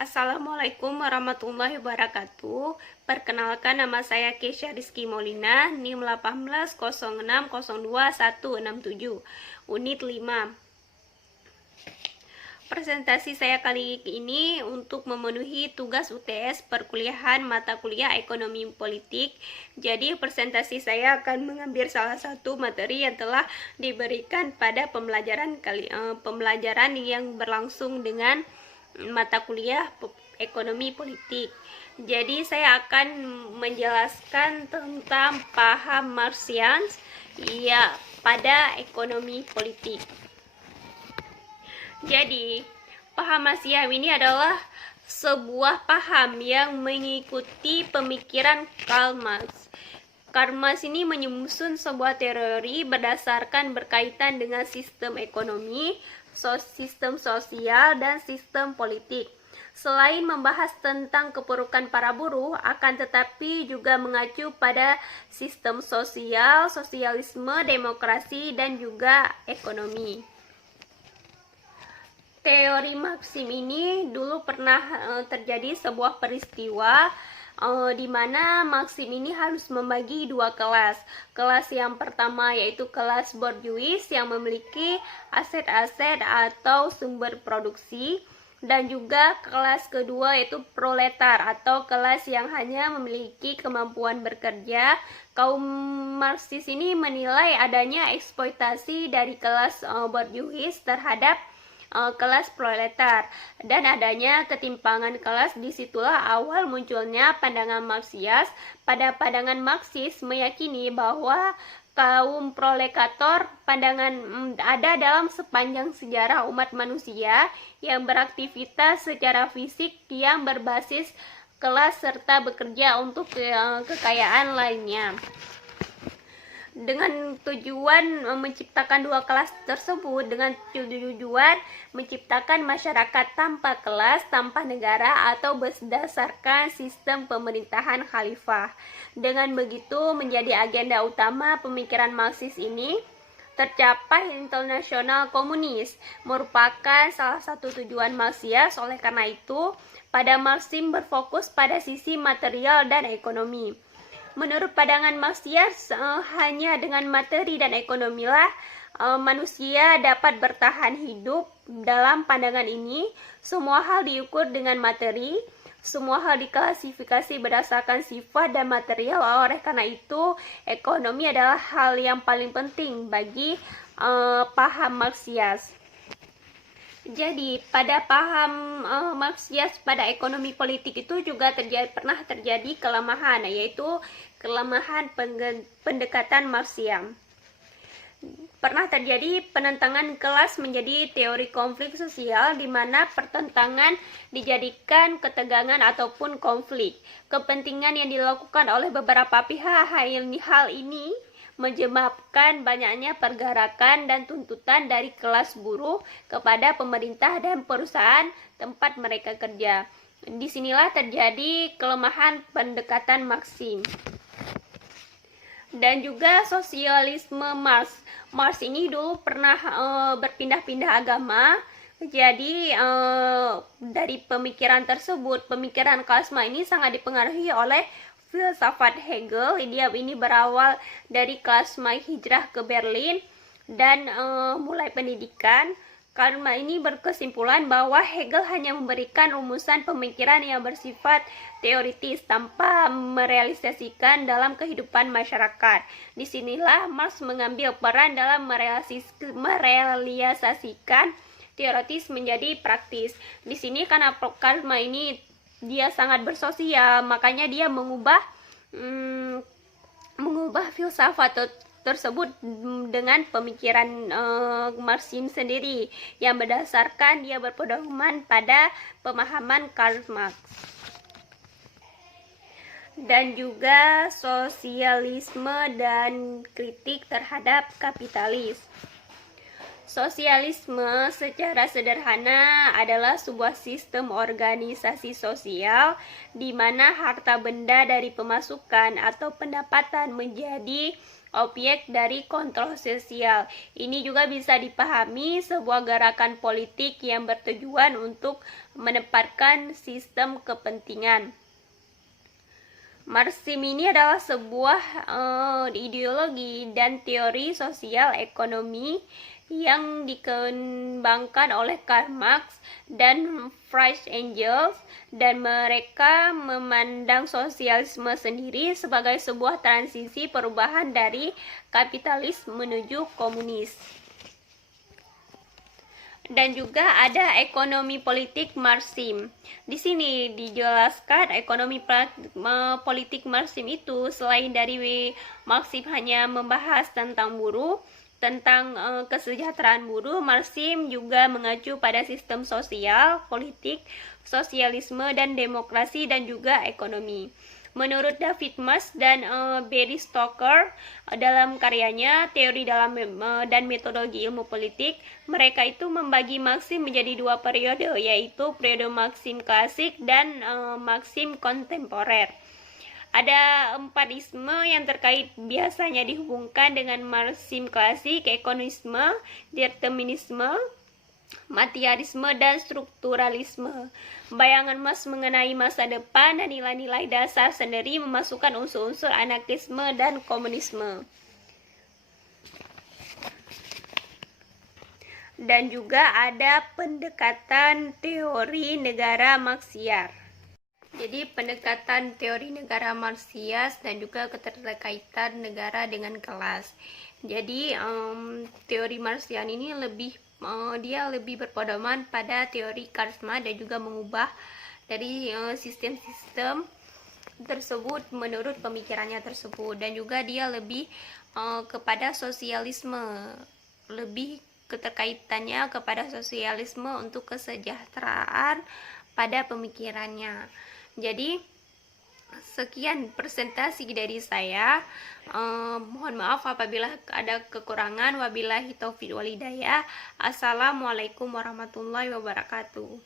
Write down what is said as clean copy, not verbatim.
Assalamualaikum warahmatullahi wabarakatuh. Perkenalkan, nama saya Kesha Rizky Molina, NIM 1806021167, Unit 5. Presentasi saya kali ini untuk memenuhi tugas UTS perkuliahan mata kuliah Ekonomi Politik. Jadi presentasi saya akan mengambil salah satu materi yang telah diberikan pada pembelajaran yang berlangsung dengan mata kuliah Ekonomi Politik. Jadi saya akan menjelaskan tentang paham Marxians ya pada ekonomi politik. Jadi, paham Marxian ini adalah sebuah paham yang mengikuti pemikiran Karl Marx. Karl Marx ini menyusun sebuah teori berdasarkan berkaitan dengan sistem ekonomi, sistem sosial, dan sistem politik. Selain membahas tentang keburukan para buruh, akan tetapi juga mengacu pada sistem sosial, sosialisme, demokrasi, dan juga ekonomi. Teori Maxim ini dulu pernah terjadi sebuah peristiwa di mana Maxim ini harus membagi dua kelas. Kelas yang pertama yaitu kelas borjuis yang memiliki aset-aset atau sumber produksi, dan juga kelas kedua yaitu proletar atau kelas yang hanya memiliki kemampuan bekerja. Kaum Marxis ini menilai adanya eksploitasi dari kelas borjuis terhadap kelas proletar dan adanya ketimpangan kelas. Disitulah awal munculnya pandangan Marxias. Pada pandangan Marxis meyakini bahwa kaum proletator pandangan ada dalam sepanjang sejarah umat manusia yang beraktivitas secara fisik yang berbasis kelas serta bekerja untuk kekayaan lainnya. Dengan tujuan menciptakan dua kelas tersebut, dengan tujuan menciptakan masyarakat tanpa kelas, tanpa negara, atau berdasarkan sistem pemerintahan khalifah. Dengan begitu menjadi agenda utama pemikiran Marxis ini. Tercapai internasional komunis merupakan salah satu tujuan Marxias. Oleh karena itu, pada Marxim berfokus pada sisi material dan ekonomi. Menurut pandangan Marxias, hanya dengan materi dan ekonomilah manusia dapat bertahan hidup. Dalam pandangan ini, semua hal diukur dengan materi, semua hal diklasifikasi berdasarkan sifat dan material. Oleh karena itu, ekonomi adalah hal yang paling penting bagi paham Marxias. Jadi pada paham Marxias pada ekonomi politik itu juga pernah terjadi kelemahan, yaitu kelemahan pendekatan Marxian. Pernah terjadi penentangan kelas menjadi teori konflik sosial, di mana pertentangan dijadikan ketegangan ataupun konflik kepentingan yang dilakukan oleh beberapa pihak. Hal ini menyebabkan banyaknya pergerakan dan tuntutan dari kelas buruh kepada pemerintah dan perusahaan tempat mereka kerja. Disinilah terjadi kelemahan pendekatan Marxim. Dan juga sosialisme Marx. Marx ini dulu pernah berpindah-pindah agama. Jadi dari pemikiran tersebut, pemikiran kelas ini sangat dipengaruhi oleh filsafat Hegel. Dia ini berawal dari kelas hijrah ke Berlin dan mulai pendidikan. Karena ini berkesimpulan bahwa Hegel hanya memberikan rumusan pemikiran yang bersifat teoritis tanpa merealisasikan dalam kehidupan masyarakat. Disinilah Marx mengambil peran dalam merealisasikan teoritis menjadi praktis. Di sini karena karma ini dia sangat bersosial, makanya dia mengubah filsafat tersebut dengan pemikiran Marxim sendiri yang berdasarkan dia berpedoman pada pemahaman Karl Marx. Dan juga sosialisme dan kritik terhadap kapitalis. Sosialisme secara sederhana adalah sebuah sistem organisasi sosial di mana harta benda dari pemasukan atau pendapatan menjadi objek dari kontrol sosial. Ini juga bisa dipahami sebuah gerakan politik yang bertujuan untuk menempatkan sistem kepentingan. Marxisme ini adalah sebuah ideologi dan teori sosial ekonomi yang dikembangkan oleh Karl Marx dan Friedrich Engels, dan mereka memandang sosialisme sendiri sebagai sebuah transisi perubahan dari kapitalis menuju komunis. Dan juga ada ekonomi politik Marxisme. Di sini dijelaskan ekonomi politik Marxisme itu selain dari Marxisme hanya membahas tentang buruh, tentang kesejahteraan buruh, Marxisme juga mengacu pada sistem sosial, politik, sosialisme dan demokrasi dan juga ekonomi. Menurut David Marx dan Barry Stoker dalam karyanya Teori dan Metodologi Ilmu Politik, mereka itu membagi Marxisme menjadi dua periode, yaitu periode Marxisme klasik dan Marxisme kontemporer. Ada 4 isme yang terkait biasanya dihubungkan dengan Marxisme klasik: ekonomisme, determinisme, materialisme, dan strukturalisme. Bayangan Marx mengenai masa depan dan nilai-nilai dasar sendiri memasukkan unsur-unsur anarkisme dan komunisme. Dan juga ada pendekatan teori negara Marxian. Jadi pendekatan teori negara Marxian dan juga keterkaitan negara dengan kelas. Jadi teori Marxian ini dia lebih berpedoman pada teori Karl Marx dan juga mengubah dari sistem-sistem tersebut menurut pemikirannya tersebut, dan juga dia lebih kepada sosialisme, lebih keterkaitannya kepada sosialisme untuk kesejahteraan pada pemikirannya. Jadi sekian presentasi dari saya. Mohon maaf apabila ada kekurangan. Wabillahi taufiq wal hidayah. Assalamualaikum warahmatullahi wabarakatuh.